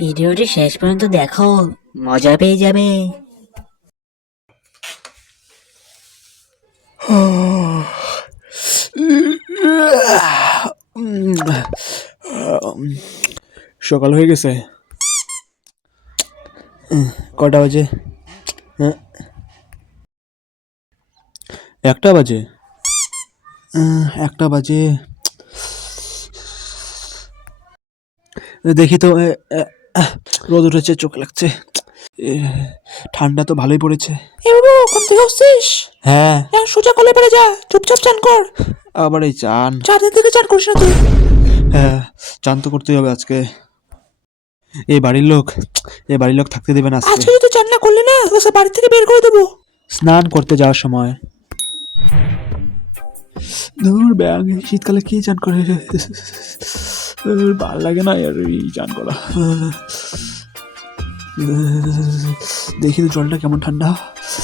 ভিডিওটি শেষ পর্যন্ত দেখো, মজা পেয়ে যাবে। সকাল হয়ে গেছে। কটা বাজে? 1টা বাজে। 1টা বাজে। দেখি তো, রোদ উঠেছে, চোখ লাগছে। ঠান্ডা তো ভালোই পড়েছে। ঘুম থেকে উঠছিস? হ্যাঁ। সোজা কলে পড়ে যা, চুপচাপ চান কর। আবার এই চান? 4 দিন থেকে চান করিস না তুই। হ্যাঁ, চান তো করতেই হবে আজকে। এই বাড়ির লোক থাকতে দেবে না আজকে। আজকে যদি চান না করলি না, তোকে বাড়ি থেকে বের করে দেবো। স্নান করতে যাওয়ার সময়। ধুর ব্যাগ, শীতকালে কি চান করে? ভাল লাগে না আর এই চান করা। দেখি তো জলটা কেমন ঠান্ডা।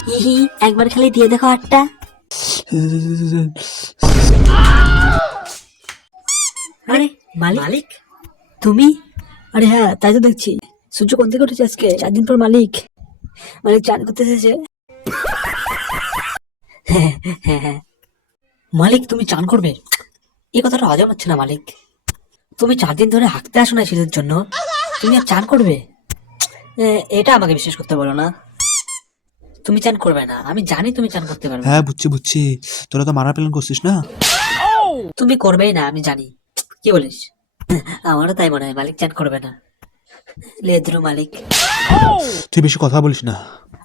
হিহি, একবার খালি দিয়ে দেখো হাতটা। আরে মালিক, তুমি? আরে হ্যাঁ, তাই তো দেখছি। সূর্য কোন থেকে উঠেছে আজকে? 4 দিন পর মালিক চান করতে এসেছে। হ্যাঁ হ্যাঁ হ্যাঁ। মালিক, তুমি চান করবে? এই কথাটা হজম হচ্ছে না মালিক। তুমি 4 দিন ধরে হাঁকতে আসো না শীতের জন্য, তুমি আর চান করবে? এটা আমাকে বিশ্বাস করতে বলো না। তুমি চান করবে না, আমি জানি তুমি চান করতে পারবে না। হ্যাঁ, বুঝছি। তোরা তো মারা প্ল্যান করছিস না? তুমি করবেই না, আমি জানি। কি বলিস? আমারও তাই মনে হয়, মালিক চান করবে না। লেদ্রু মালিক। তুই বেশি কথা বলিস না।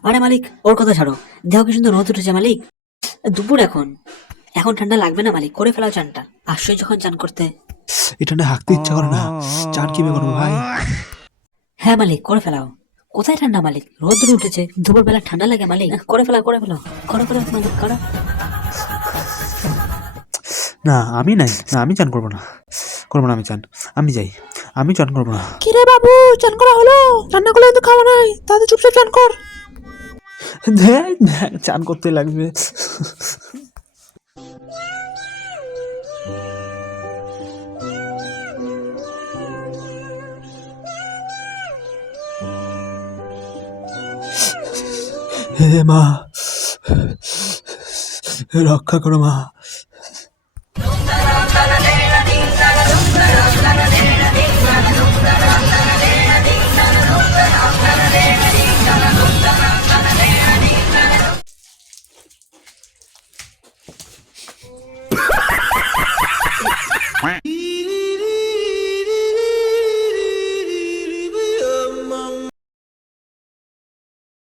আরে মালিক, ওর কথা ছাড়ো। দেখো কি সুন্দর রোদ উঠেছে মালিক। দুপুর এখন ঠান্ডা লাগবে না মালিক, করে ফেলাও চানটা। আসছোই যখন চান করতে। এই ঠান্ডা হাঁকতে ইচ্ছা করে না। চান কিভাবে করবো ভাই? হ্যাঁ মালিক, করে ফেলাও। কোথায় ঠান্ডা মালিক? রোদ উঠেছে, দুপুর বেলা ঠান্ডা লাগে মালিক। করে ফেলাও করো মালিক, করো। না, আমি চান করবো না। আমি চান। আমি যাই। আমি চান করবো না। কিরে বাবু, চান করা হলো? রান্না করলে তো খাওয়া নাই, তাহলে চুপচাপ চান কর। দেখ, চান করতে লাগবে। হে মা, রক্ষা করো মা।